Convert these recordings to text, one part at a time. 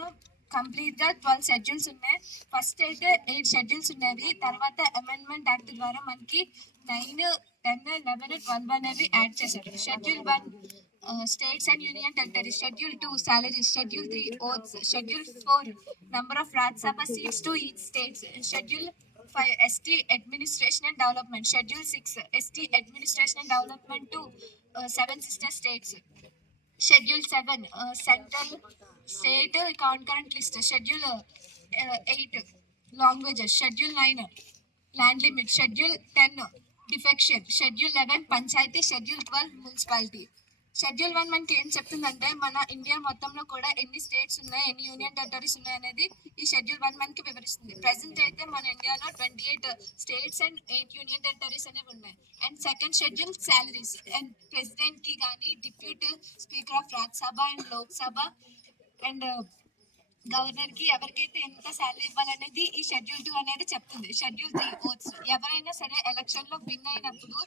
మొత్తంలో కంప్లీట్ గా 12 షెడ్యూల్స్ ఉన్నాయి. ఫస్ట్ అయితే 8 షెడ్యూల్స్ ఉండేవి. తర్వాత అమెండ్మెంట్ యాక్ట్ ద్వారా మనకి 9, 10, 11, 12 అనేవి యాడ్ చేశారు. Schedule 1 states and union territories, schedule 2 salaries, schedule 3 oaths, schedule 4 number of Rajya Sabha seats to each states, schedule 5 ST administration and development, schedule 6 ST administration and development to 7 sister states, schedule 7 central state concurrent list, schedule 8 languages, schedule 9 land limit, schedule 10 defection, schedule 11 panchayati, schedule 12 municipality. Schedule 1 మనకి ఏం చెప్తుందంటే మన India మొత్తంలో కూడా ఎన్ని states ఉన్నాయి, ఎన్ని union territories ఉన్నాయి అనేది ఈ షెడ్యూల్ 1 మనకి వివరిస్తుంది. ప్రెసెంట్ అయితే మన ఇండియాలో 28 స్టేట్స్ అండ్ 8 యూనియన్ టెరిటరీస్ అనేవి ఉన్నాయి. And second schedule salaries and president కి కానీ deputy speaker of Rajya Sabha and Lok Sabha and governor కి ఎవరికైతే ఎంత శాలరీ ఇవ్వాలనేది ఈ షెడ్యూల్ 2 అనేది చెప్తుంది. షెడ్యూల్ 3 ఓట్స్, ఎవరైనా సరే ఎలక్షన్ లో విన్ అయినప్పుడు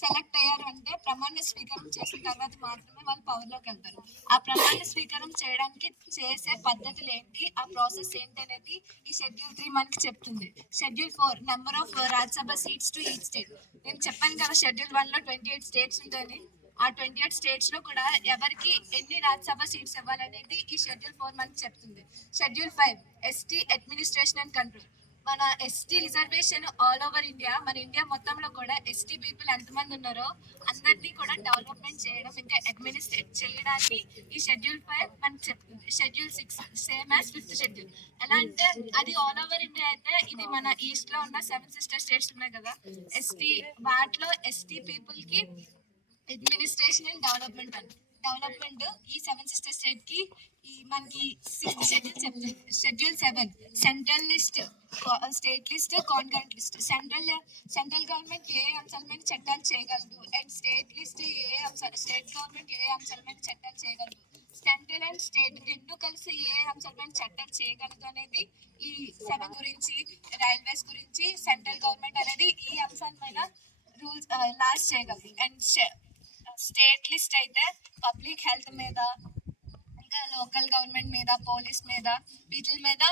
సెలెక్ట్ అయ్యారు అంటే ప్రమాణ స్వీకారం చేసిన తర్వాత మాత్రమే వాళ్ళు పవర్ లోకి వెళ్తారు. ఆ ప్రమాణ స్వీకారం చేయడానికి చేసే పద్ధతులు ఏంటి, ఆ ప్రాసెస్ ఏంటి అనేది ఈ షెడ్యూల్ 3 మనకి చెప్తుంది. Schedule 4 number of Rajya Sabha seats to each state. నేను చెప్పాను కదా షెడ్యూల్ 1 లో 28 స్టేట్స్ ఉంటాయని. ఆ 28 స్టేట్స్ లో కూడా ఎవరికి ఎన్ని రాజ్యసభ సీట్స్ ఇవ్వాలనేది ఈ షెడ్యూల్ 4 మనకి చెప్తుంది. Schedule 5 ST administration and control. మన ST reservation all over India, మన ఇండియా మొత్తంలో కూడా ఎస్టీ పీపుల్ ఎంతమంది ఉన్నారో అందరినీ కూడా డెవలప్మెంట్ చేయడం ఇంకా అడ్మినిస్ట్రేట్ చేయడానికి ఈ షెడ్యూల్ 5 మనకి చెప్తుంది. Schedule 6 same as 5th schedule. ఎలా అంటే అది ఆల్ ఓవర్ ఇండియా అయితే ఇది మన ఈస్ట్ లో ఉన్న 7 సిస్టర్ స్టేట్స్ ఉన్నాయి కదా ఎస్టీ, వాటిలో ఎస్టీ పీపుల్ కి అడ్మినిస్ట్రేషన్ అండ్ డెవలప్మెంట్ ఈ 7 సిస్టర్ స్టేట్ కి ఈ మనకి 6th షెడ్యూల్ చెప్తుంది. Schedule 7 central list, state list, concurrent list. Central government ఏ అంశాల మీద చట్టాలు చేయగలదు అండ్ స్టేట్ లిస్ట్ స్టేట్ గవర్నమెంట్ ఏ అంశాల మీద చట్టాలు చేయగలదు, సెంట్రల్ అండ్ స్టేట్ రెండు కలిసి ఏ అంశాల మీద చట్టాలు చేయగలదు అనేది ఈ 7 గురించి. రైల్వేస్ గురించి సెంట్రల్ గవర్నమెంట్ అనేది ఈ అంశాల మీద రూల్స్ లాస్ చేయగలదు. అండ్ స్టేట్ లిస్ట్ అయితే పబ్లిక్ హెల్త్ మీద, ఇంకా లోకల్ గవర్నమెంట్ మీద, పోలీస్ మీద, వీటి మీద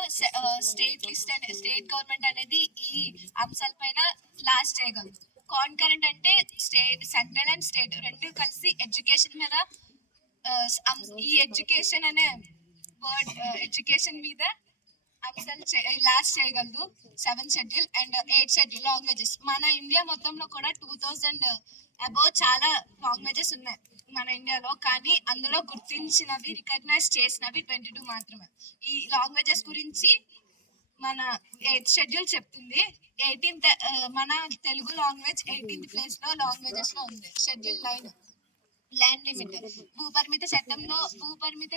స్టేట్ లిస్ట్ అనే స్టేట్ గవర్నమెంట్ అనేది ఈ అంశాలపైన లాస్ట్ చేయగలదు. కాన్కరెంట్ అంటే సెంట్రల్ అండ్ స్టేట్ రెండు కలిసి ఎడ్యుకేషన్ మీద ఈ ఎడ్యుకేషన్ అనే వర్డ్ ఎడ్యుకేషన్ మీద అంశాలు లాస్ట్ చేయగలదు. 7th schedule. And 8th schedule languages. మన ఇండియా మొత్తంలో కూడా 2000 అబౌవ్ చాలా లాంగ్వేజెస్ ఉన్నాయి మన ఇండియాలో, కానీ అందులో గుర్తించినవి రికగ్నైజ్ చేసినవి 22 మాత్రమే. ఈ లాంగ్వేజెస్ గురించి మన 8th షెడ్యూల్ చెప్తుంది. 18th మన తెలుగు లాంగ్వేజ్ 18th ప్లేస్ లో లాంగ్వేజెస్ లో ఉంది. షెడ్యూల్ 9 ల్యాండ్ లిమిట్, భూపరిమిత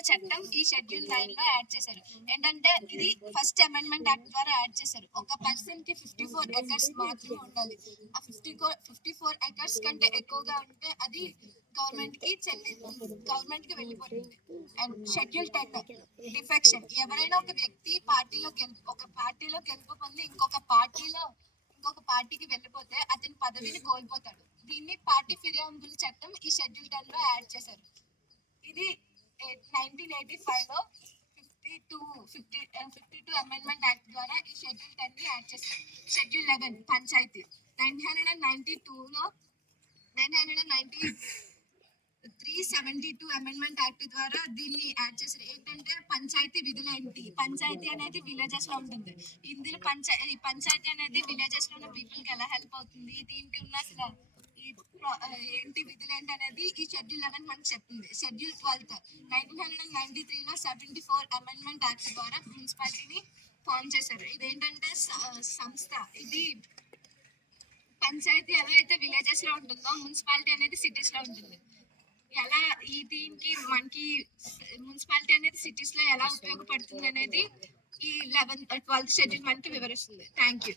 చట్టం ఈ షెడ్యూల్ 9 లో యాడ్ చేశారు. ఏంటంటే ఇది ఫస్ట్ అమెండ్మెంట్ యాక్ట్ ద్వారా యాడ్ చేశారు. ఒక పర్సన్ కి 54 acres మాత్రమే ఉండాలి. ఆ 54 acres కంటే ఎక్కువగా ఉంటే అది గవర్నమెంట్ కి వెళ్ళిపోతుంది. And schedule 10 defection. ఎవరైనా ఒక వ్యక్తి ఒక పార్టీలో గెలుపు పొంది ఇంకొక పార్టీకి వెళ్ళిపోతే అతని పదవిని కోల్పోతాడు. దీన్ని పార్టీ ఫిర్యాదుల చట్టం ఈ షెడ్యూల్ 10 లో యాడ్ చేశారు. ఇది 1985 లో 52 అమెండ్మెంట్ యాక్ట్ ద్వారా ఈ షెడ్యూల్ 10 ని యాడ్ చేశారు. షెడ్యూల్ 11 పంచాయతీ. 972 అమెండ్మెంట్ యాక్ట్ ద్వారా దీన్ని యాడ్ చేశారు. ఏంటంటే పంచాయతీ విధులు ఏంటి, పంచాయతీ అనేది విలేజెస్ లో ఉంటుంది. ఇందులో పంచాయతీ అనేది విలేజెస్ లో ఉన్న పీపుల్ కి ఎలా హెల్ప్ అవుతుంది, దీనికి ఉన్న అసలు ఏంటి విధులు ఏంటి అనేది ఈ షెడ్యూల్ 11 మనకు చెప్తుంది. షెడ్యూల్ 12 1993 లో 74 అమెండ్మెంట్ యాక్ట్ ద్వారా మున్సిపాలిటీని ఫామ్ చేశారు. ఇదేంటంటే సంస్థ. ఇది పంచాయతీ ఎలా అయితే విలేజెస్ లో ఉంటుందో మున్సిపాలిటీ అనేది సిటీస్ లో ఉంటుంది. ఎలా దీనికి మనకి మున్సిపాలిటీ అనేది సిటీస్ లో ఎలా ఉపయోగపడుతుంది అనేది ఈ 12th షెడ్యూల్ మనకి వివరిస్తుంది. Thank you.